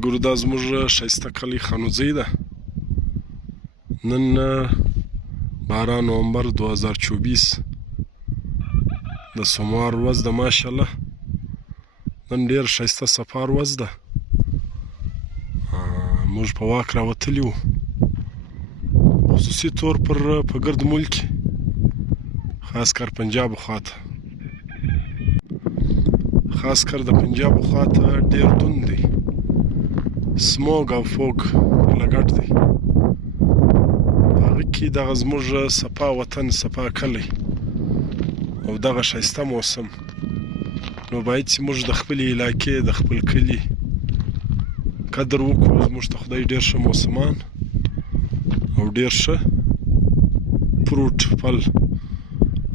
ملګرو دا زموږ ښایسته کلی خانوځی ده. نن 12 نومبر 2024 د سوموار ورځ ده. ماشاءالله نن ډېر ښایسته سفار ورځ ده. موږ په واک راوتلي وو، خصوصي طور په ګرد ملک خاص کر پنجاب خواته، خاص کر د پنجاب خواته ډېر توند دی، سموګ او فوګ لګډ دی. په هغه کې دغه زموږ صفا وطن، صفا کلی او دغه ښایسته موسم، نو باید چې موږ د خپلې علاقې د خپل کلي قدر وکړو. زموږ ته خدای ډېر ښه موسمان او ډېر ښه فروټ فل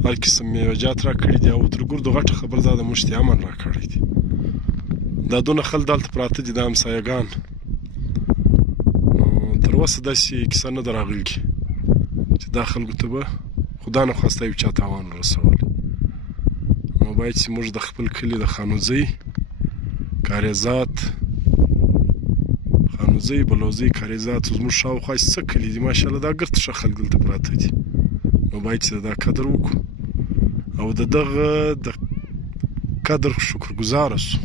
هر قسم میوجات را کړي دي، او تر ګردو غټه خبر دا د موږ ته امن را کړی دی. دا دونه خلک دلته پراته دي، د همسایګان، تر اوسه داسې کیسه نه ده راغلې چې دا خلکو ته به خدا نخواسته یو چا تاوان ورسولی. نو باید چې موږ د خپل کلي د خانوځی، کاریزات، خانوځی، بلوځی، کاریزات، زموږ شاوخوا چې څه کلي دي ماشاءالله دا ګرد ښه خلک دلته پراته دي. نو باید چې دا قدر وکړو او د دغه د قدر شکرګزاره سو.